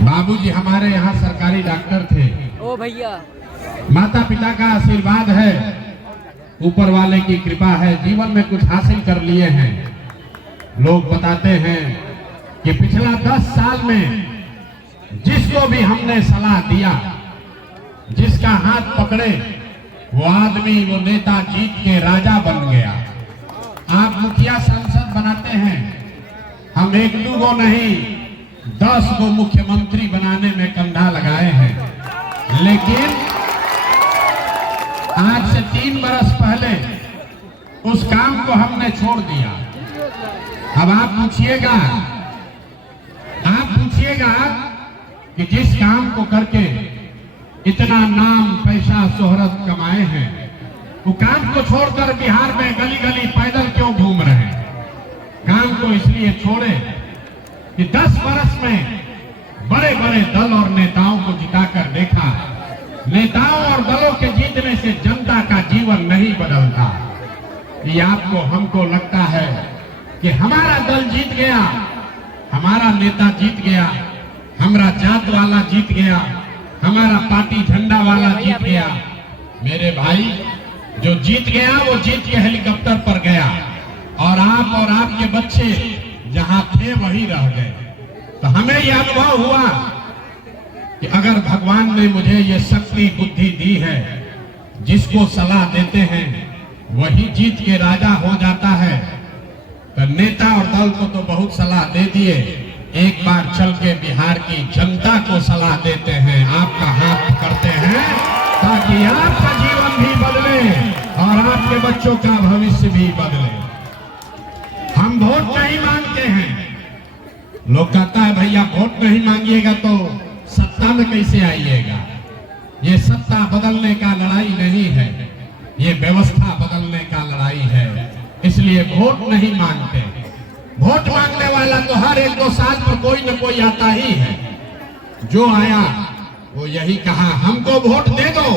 बाबूजी हमारे यहाँ सरकारी डॉक्टर थे। ओ भैया, माता पिता का आशीर्वाद है, ऊपर वाले की कृपा है, जीवन में कुछ हासिल कर लिए हैं। लोग बताते हैं कि पिछला 10 साल में जिसको भी हमने सलाह दिया, जिसका हाथ पकड़े, वो आदमी, वो नेता जीत के राजा बन गया। आप मुखिया सांसद बनाते हैं, हम 1-2 गो नहीं 10 गो मुख्यमंत्री बनाने में कंधा लगाए हैं। लेकिन आज से 3 बरस पहले उस काम को हमने छोड़ दिया। अब आप पूछिएगा कि जिस काम को करके इतना नाम, पैसा, शोहरत कमाए हैं, वो काम को छोड़कर बिहार में गली गली पैदल क्यों घूम रहे हैं? काम को इसलिए छोड़े कि 10 बरस में बड़े बड़े दल और नेताओं को जिताकर देखा, नेताओं और दलों के जीतने से जनता का जीवन नहीं बदलता। ये आपको, हमको लगता है कि हमारा दल जीत गया, हमारा नेता जीत गया, हमारा जात वाला जीत गया, हमारा पार्टी झंडा वाला जीत गया। मेरे भाई, जो जीत गया वो जीत के हेलीकॉप्टर पर गया, और आप और आपके बच्चे जहां थे वहीं रह गए। तो हमें यह अनुभव हुआ कि अगर भगवान ने मुझे ये शक्ति, बुद्धि दी है, जिसको सलाह देते हैं वही जीत के राजा हो जाता है। तो नेता और दल को तो बहुत सलाह दे दिए, एक बार चल के बिहार की जनता को सलाह देते हैं, आपका हाथ पकड़ते हैं, ताकि आपका जीवन भी बदले और आपके बच्चों का भविष्य भी बदले। हम वोट नहीं मांगते हैं। लोग कहता है भैया वोट नहीं मांगिएगा तो सत्ता में कैसे आइएगा? ये सत्ता बदलने का लड़ाई नहीं है, ये व्यवस्था बदलने का लड़ाई है। इसलिए वोट नहीं मांगते। वोट मांगने वाला तो हर 1-2 साल पर कोई न कोई आता ही है। जो आया वो यही कहा, हमको वोट दे दो,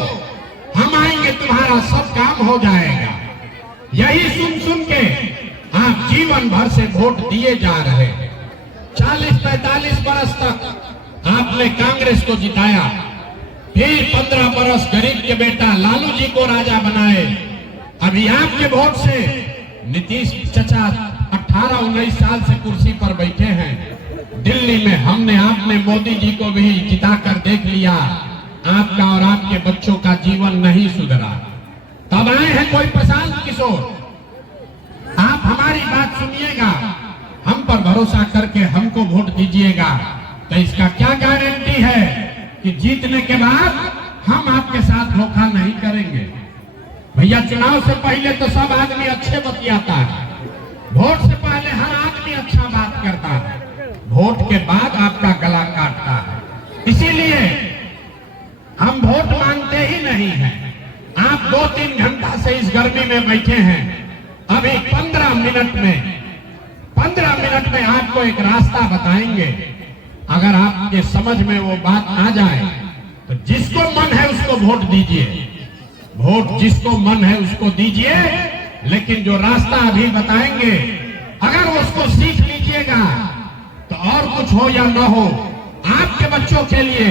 हम आएंगे, तुम्हारा सब काम हो जाएगा। यही सुन सुन के आप जीवन भर से वोट दिए जा रहे हैं। 40-45 बरस तक आपने कांग्रेस को जिताया, फिर 15 बरस गरीब के बेटा लालू जी को राजा बनाए। अभी आपके वोट से नीतीश चचा 18-19 साल से कुर्सी पर बैठे हैं। दिल्ली में हमने, आपने मोदी जी को भी जिताकर देख लिया। आपका और आपके बच्चों का जीवन नहीं सुधरा। तब आए हैं कोई प्रशांत किशोर। आप हमारी बात सुनिएगा, हम पर भरोसा करके हमको वोट दीजिएगा, तो इसका क्या गारंटी है कि जीतने के बाद हम आपके साथ धोखा नहीं करेंगे? भैया, चुनाव से पहले तो सब आदमी अच्छे बतियाता है, वोट से पहले हर आदमी अच्छा बात करता है, वोट के बाद आपका गला काटता है। इसीलिए हम वोट मांगते ही नहीं हैं। आप 2-3 घंटा से इस गर्मी में बैठे हैं। अभी 15 मिनट में आपको एक रास्ता बताएंगे। अगर आपके समझ में वो बात आ जाए तो जिसको मन है उसको वोट दीजिए, वोट जिसको मन है उसको दीजिए। लेकिन जो रास्ता अभी बताएंगे, अगर उसको सीख लीजिएगा तो और कुछ हो या न हो, आपके बच्चों के लिए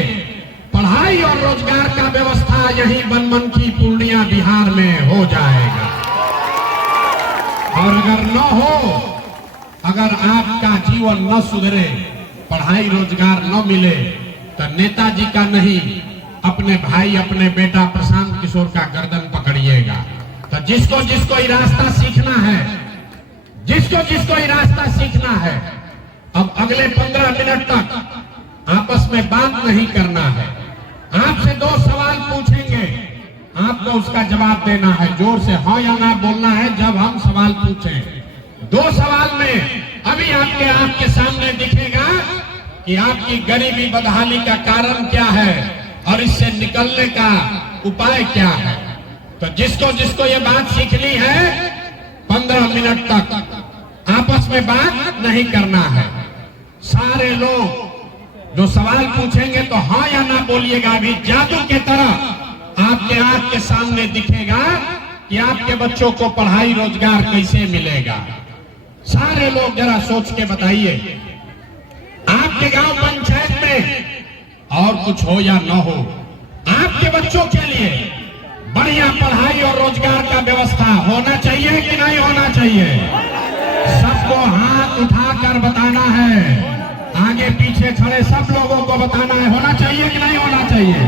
पढ़ाई और रोजगार का व्यवस्था यही बनमनखी पूर्णिया बिहार में हो जाएगा। और अगर न हो, अगर आपका जीवन न सुधरे, पढ़ाई रोजगार न मिले, तो नेताजी का नहीं, अपने भाई, अपने बेटा प्रशांत किशोर का गर्दन पकड़िएगा। तो जिसको जिसको ये रास्ता सीखना है, अब अगले 15 मिनट तक आपस में बात नहीं करना है। आपसे 2 सवाल पूछेंगे, आपको उसका जवाब देना है। जोर से हाँ या ना बोलना है जब हम सवाल पूछें। 2 सवाल में अभी आपके सामने दिखेगा कि आपकी गरीबी बदहाली का कारण क्या है और इससे निकलने का उपाय क्या है। तो जिसको जिसको ये बात सीखनी है, 15 मिनट तक आपस में बात नहीं करना है। सारे लोग जो सवाल पूछेंगे तो हाँ या ना बोलिएगा। अभी जादू के तरह आपके आंख के सामने दिखेगा कि आपके बच्चों को पढ़ाई रोजगार कैसे मिलेगा। सारे लोग जरा सोच के बताइए, आपके गांव पंचायत में और कुछ हो या न हो, आपके बच्चों के लिए बढ़िया पढ़ाई और रोजगार का व्यवस्था होना चाहिए कि नहीं होना चाहिए? सबको हाथ उठाकर बताना है, आगे पीछे खड़े सब लोगों को बताना है, होना चाहिए कि नहीं होना चाहिए?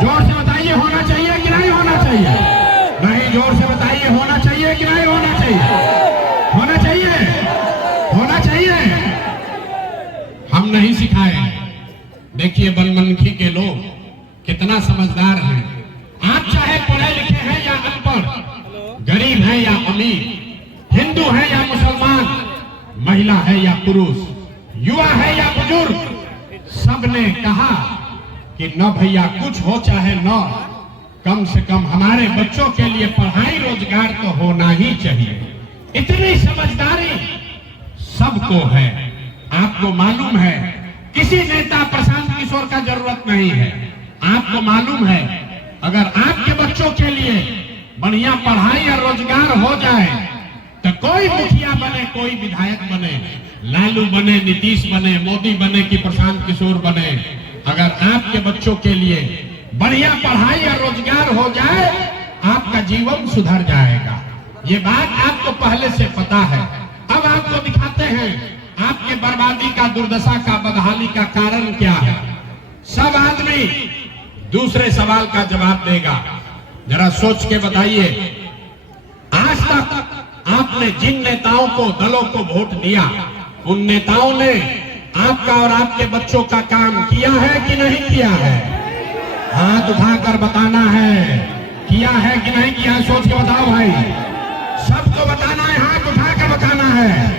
जोर से बताइए, होना चाहिए कि नहीं होना चाहिए? नहीं, जोर से बताइए, होना चाहिए कि नहीं होना चाहिए? होना चाहिए, होना चाहिए। हम नहीं सिखाए। देखिए बनमनखी के लोग कितना समझदार हैं। आप चाहे पढ़े लिखे हैं या अनपढ़, गरीब हैं या अमीर, हिंदू है या मुसलमान, महिला है या पुरुष, युवा है या बुजुर्ग, सबने कहा कि न भैया कुछ हो चाहे न, कम से कम हमारे बच्चों के लिए पढ़ाई रोजगार तो होना ही चाहिए। इतनी समझदारी सबको है। आपको मालूम है किसी नेता प्रशांत किशोर का जरूरत नहीं है। आपको मालूम है अगर आपके बच्चों के लिए बढ़िया पढ़ाई और रोजगार हो जाए तो कोई मुखिया बने, कोई विधायक बने, लालू बने, नीतीश बने, मोदी बने कि प्रशांत किशोर बने, अगर आपके बच्चों के लिए बढ़िया पढ़ाई और रोजगार हो जाए आपका जीवन सुधर जाएगा। ये बात आपको पहले से पता है। अब आपको दिखाते हैं आपके बर्बादी का, दुर्दशा का, बदहाली का कारण क्या है। सब आदमी दूसरे सवाल का जवाब देगा। जरा सोच के बताइए, आज तक आपने जिन नेताओं को, दलों को वोट दिया, उन नेताओं ने आपका और आपके बच्चों का काम किया है कि नहीं किया है? हाथ उठाकर बताना है, किया है कि नहीं किया है? सोच के बताओ भाई, सबको बताना है, हाथ उठाकर बताना है।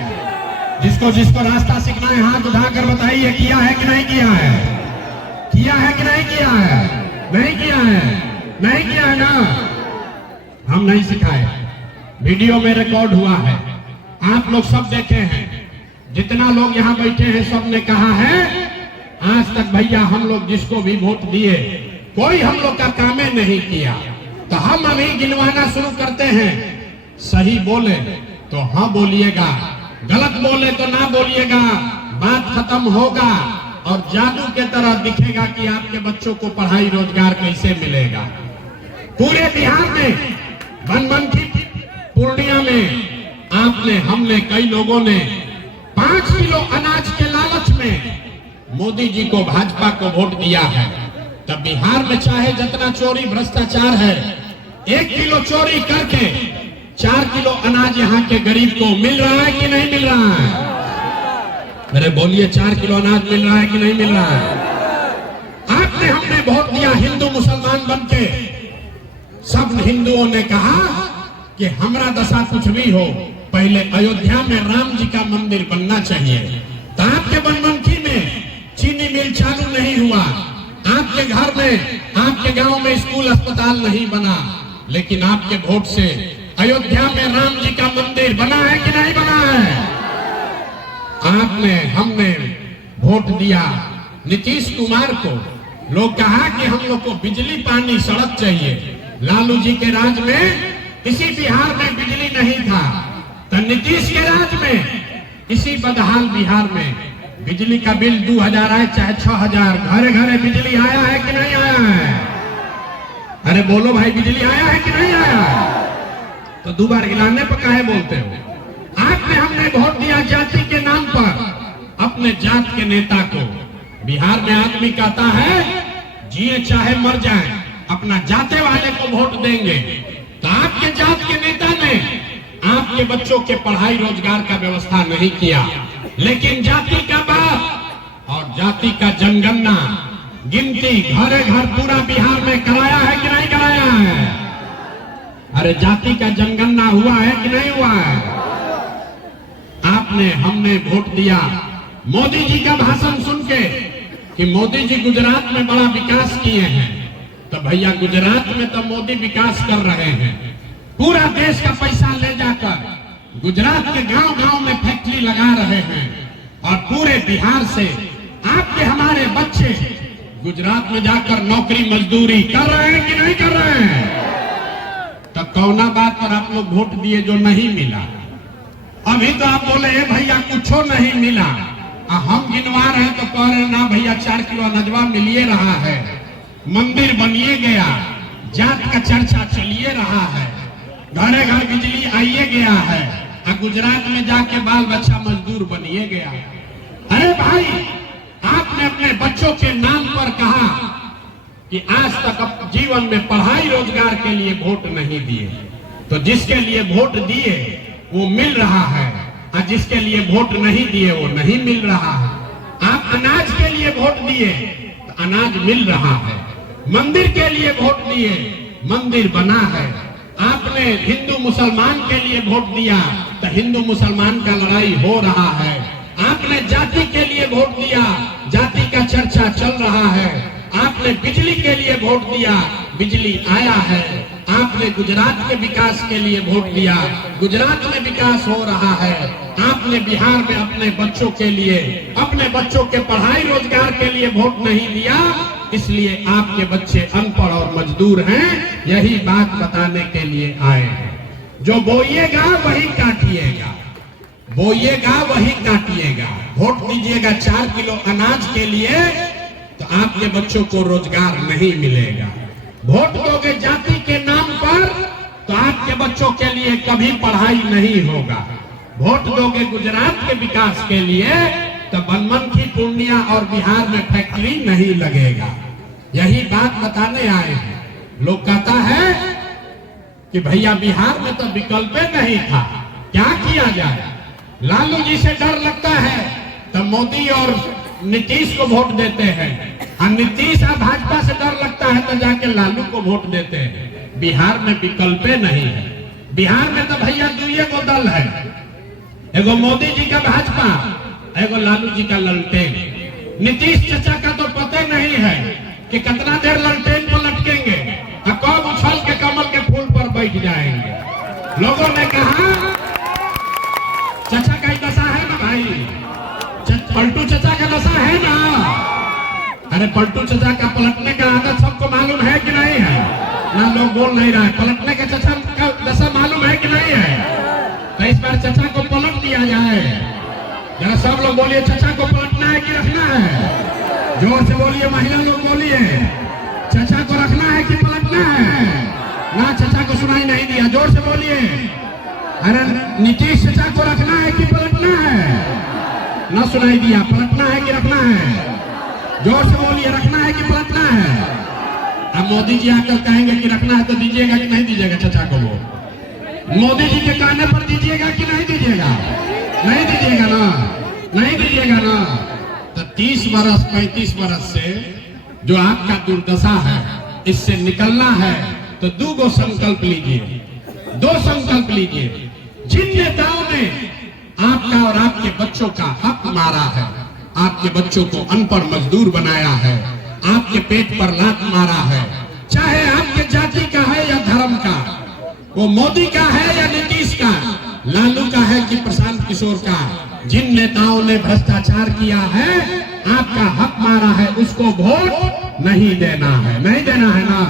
जिसको जिसको रास्ता सीखना है हाथ उठाकर बताइए, किया है कि नहीं किया है? किया है कि नहीं किया है? नहीं किया है, नहीं किया है ना। हम नहीं सिखाए, वीडियो में रिकॉर्ड हुआ है, आप लोग सब देखे हैं। जितना लोग यहाँ बैठे हैं सब ने कहा है आज तक भैया हम लोग जिसको भी वोट दिए कोई हम लोग का कामे नहीं किया। तो हम अभी गिनवाना शुरू करते हैं। सही बोले तो हाँ बोलिएगा, गलत बोले तो ना बोलिएगा। बात खत्म होगा और जादू के तरह दिखेगा कि आपके बच्चों को पढ़ाई रोजगार कैसे मिलेगा। पूरे बिहार में, बनमनखी पूर्णिया में आपने, हमने, कई लोगों ने 5 किलो अनाज के लालच में मोदी जी को, भाजपा को वोट दिया है। तब बिहार में चाहे जितना चोरी भ्रष्टाचार है, 1 किलो चोरी करके 4 किलो अनाज यहाँ के गरीब को मिल रहा है कि नहीं मिल रहा है? अरे बोलिए, 4 किलो अनाज मिल रहा है कि नहीं मिल रहा है? आपने, हमने वोट दिया हिंदू मुसलमान बनके। सब हिंदुओं ने कहा कि हमारा दशा कुछ भी हो, पहले अयोध्या में राम जी का मंदिर बनना चाहिए। तो आपके बनमनखी में चीनी मिल चालू नहीं हुआ, आपके घर में, आपके गांव में स्कूल अस्पताल नहीं बना, लेकिन आपके वोट से अयोध्या में राम जी का मंदिर बना है कि नहीं बना है? आपने, हमने वोट दिया नीतीश कुमार को। लोग कहा कि हम लोग को बिजली, पानी, सड़क चाहिए। लालू जी के राज में इसी बिहार में बिजली नहीं था, तो नीतीश के राज में इसी बदहाल बिहार में बिजली का बिल 2000 आए चाहे 6000, घरे घरे बिजली आया है कि नहीं आया है? अरे बोलो भाई, बिजली आया है कि नहीं आया है? तो 2 बार हिलाने पर काहे बोलते हो? आपने, हमने वोट दिया जाति के नाम पर अपने जात के नेता को। बिहार में आदमी कहता है जिए चाहे मर जाए अपना जाते वाले को वोट देंगे। तो आपके जात के नेता ने आपके बच्चों के पढ़ाई रोजगार का व्यवस्था नहीं किया, लेकिन जाति का बाप और जाति का जनगणना, गिनती घरे घर पूरा बिहार में कराया है कि नहीं कराया है? अरे जाति का जनगणना हुआ है कि नहीं हुआ है? आपने, हमने वोट दिया मोदी जी का भाषण सुन के कि मोदी जी गुजरात में बड़ा विकास किए हैं। तो भैया गुजरात में तो मोदी विकास कर रहे हैं, पूरा देश का पैसा ले जाकर गुजरात के गांव गांव में फैक्ट्री लगा रहे हैं और पूरे बिहार से आपके, हमारे बच्चे गुजरात में जाकर नौकरी मजदूरी कर रहे हैं कि नहीं कर रहे हैं? तो कौना बात पर आप लोग वोट दिए जो नहीं मिला? अभी तो आप बोले भैया कुछो नहीं मिला, हम गिनवा रहे हैं तो कह रहे ना भैया 4 किलो अनजवा मिलिए रहा है, मंदिर बनिए गया, जात का चर्चा चलिए रहा है, घरे घर बिजली आइए गया है, और गुजरात में जाके बाल बच्चा मजदूर बनिए गया। अरे भाई, आपने अपने बच्चों के नाम पर कहा कि आज तक जीवन में पढ़ाई रोजगार के लिए वोट नहीं दिए, तो जिसके लिए वोट दिए वो मिल रहा है, और जिसके लिए वोट नहीं दिए वो नहीं मिल रहा है। आप अनाज के लिए वोट दिए तो अनाज मिल रहा है, मंदिर के लिए वोट दिए मंदिर बना है, आपने हिंदू मुसलमान के लिए वोट दिया तो हिंदू मुसलमान का लड़ाई हो रहा है, आपने जाति के लिए वोट दिया जाति का चर्चा चल रहा है, आपने बिजली के लिए वोट दिया बिजली आया है, आपने गुजरात के विकास के लिए वोट दिया गुजरात में विकास हो रहा है, आपने बिहार में अपने बच्चों के लिए, अपने बच्चों के पढ़ाई रोजगार के लिए वोट नहीं दिया, इसलिए आपके बच्चे अनपढ़ और मजदूर हैं। यही बात बताने के लिए आए हैं। जो बोइएगा वही काटिएगा, बोइएगा वही काटिएगा। वोट दीजिएगा 4 किलो अनाज के लिए तो आपके बच्चों को रोजगार नहीं मिलेगा। वोट दोगे जाति के नाम पर तो आपके बच्चों के लिए कभी पढ़ाई नहीं होगा। वोट दोगे गुजरात के विकास के लिए तो बनमनखी, पूर्णिया और बिहार में फैक्ट्री नहीं लगेगा। यही बात बताने आए हैं। लोग कहता है कि भैया बिहार में तो विकल्प नहीं था, क्या किया जाए? लालू जी से डर लगता है तो मोदी और नीतीश को वोट देते हैं, और नीतीश और भाजपा से डर लगता है तो जाके लालू को वोट देते हैं। बिहार में विकल्प नहीं है। बिहार में तो भैया 2 दल है, एगो मोदी जी का भाजपा, एगो लालू जी का ललटेन। नीतीश चाचा का तो पता नहीं है कि कितना देर ललटेन पर लटकेंगे और कब उछल के कमल के फूल पर बैठ जाएंगे। लोगों ने कहा चाचा का दशा है ना भाई, पलटू चाचा का दशा है ना। अरे पलटू चाचा का पलटने का आदत सबको मालूम है कि नहीं है? ना लोग बोल नहीं रहा है। पलटने का चाचा का दशा मालूम है कि नहीं है? तो इस बार चाचा को पलट दिया जाए। जरा सब लोग बोलिए, चाचा को पलटना है कि रखना है? जोर से बोलिए, महिला लोग बोलिए, चाचा को रखना है कि पलटना है? ना, चाचा को सुनाई नहीं दिया, जोर से बोलिए। अरे नीतीश चाचा को रखना है कि पलटना है? ना सुनाई दिया, पलटना है कि रखना है? जोर से बोलिए, रखना है कि पलटना है? अब मोदी जी आकर कहेंगे कि रखना है तो दीजिएगा कि नहीं दीजिएगा चाचा को वोट? मोदी जी के कहने पर दीजिएगा कि नहीं दीजिएगा? नहीं दीजिएगा ना, नहीं दीजिएगा ना। तो 30 बरस 35 बरस से जो आपका दुर्दशा है, इससे निकलना है तो 2 संकल्प लीजिए, 2 संकल्प लीजिए। जिन नेताओं ने आपका और आपके बच्चों का हक मारा है, आपके बच्चों को अनपढ़ मजदूर बनाया है, आपके पेट पर लात मारा है, चाहे आपके जाति का है या धर्म का, वो मोदी का है या नीतीश का, लालू का है कि प्रशांत किशोर का, जिन नेताओं ने भ्रष्टाचार किया है, आपका हक मारा है, उसको वोट नहीं देना है। नहीं देना है ना?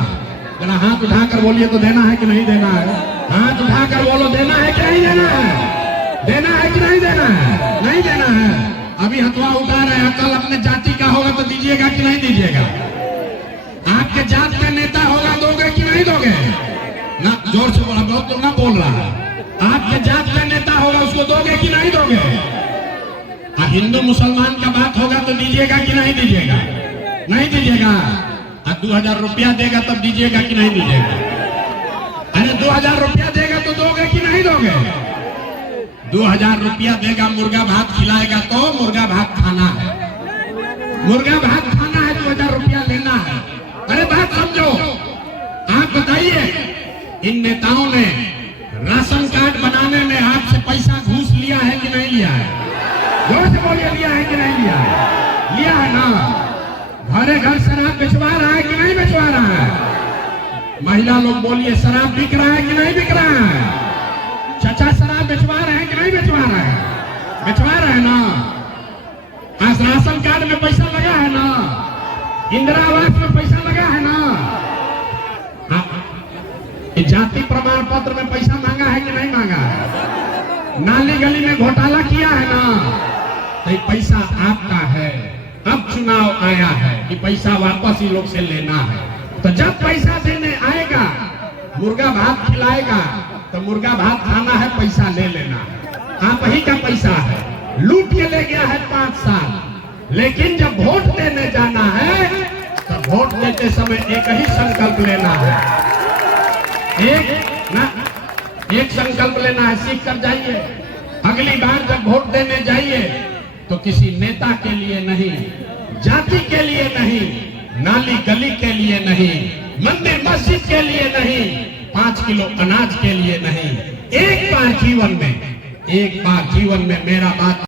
जरा हाथ उठाकर बोलिए तो देना है कि नहीं देना है? हाथ उठाकर बोलो, देना है कि नहीं देना है? देना है कि नहीं देना है? नहीं देना है। अभी हथवा उठा रहे हैं, कल अपने जाति का होगा तो दीजिएगा कि नहीं दीजिएगा? आपके जात का नेता होगा, दोगे कि नहीं दोगे? ना, जोर से बोला, बहुत तो ना बोल रहा है। आपके जात का नेता होगा, उसको दोगे कि नहीं दोगे? हिंदू मुसलमान का बात होगा तो दीजिएगा कि नहीं दीजिएगा? नहीं दीजिएगा। 2000 रुपया देगा तब दीजिएगा कि नहीं दीजिएगा? अरे 2000 रुपया देगा तो दोगे कि नहीं दोगे? 2000 रुपया देगा, मुर्गा भात खिलाएगा तो मुर्गा भात खाना है, मुर्गा भात खाना है, 2000 रुपया लेना है। अरे बात समझो। आप बताइए, इन नेताओं ने राशन कार्ड बनाने में आपसे पैसा घूस लिया है कि नहीं लिया है? जोर से बोलिए, लिया है कि नहीं लिया है? लिया है ना? घरे घर शराब बेचवा रहा है कि नहीं बेचवा रहा है? महिला लोग बोलिए, शराब बिक रहा है कि नहीं बिक रहा है? चाचा शराब बेचवा रहे हैं कि नहीं बेचवा रहे हैं? बेचवा रहे हैं ना? आज राशन कार्ड में पैसा लगा है ना? इंदिरा आवास में पैसा लगा है ना? जाति प्रमाण पत्र में पैसा मांगा है कि नहीं मांगा है? नाली गली में घोटाला किया है ना? तो भाई पैसा आपका है, अब चुनाव आया है कि पैसा वापस ही लोग से लेना है। तो जब पैसा देने आएगा, मुर्गा भात खिलाएगा, तो मुर्गा भात खाना है, पैसा ले लेना है। आप ही का पैसा है, लूट के ले गया है 5 साल। लेकिन जब वोट देने जाना है तो वोट देते समय एक ही संकल्प लेना है, एक संकल्प लेना है, सीख कर जाइए। अगली बार जब वोट देने जाइए तो किसी नेता के लिए नहीं, जाति के लिए नहीं, नाली गली के लिए नहीं, मंदिर मस्जिद के लिए नहीं, 5 किलो अनाज के लिए नहीं। एक बार जीवन में मेरा बात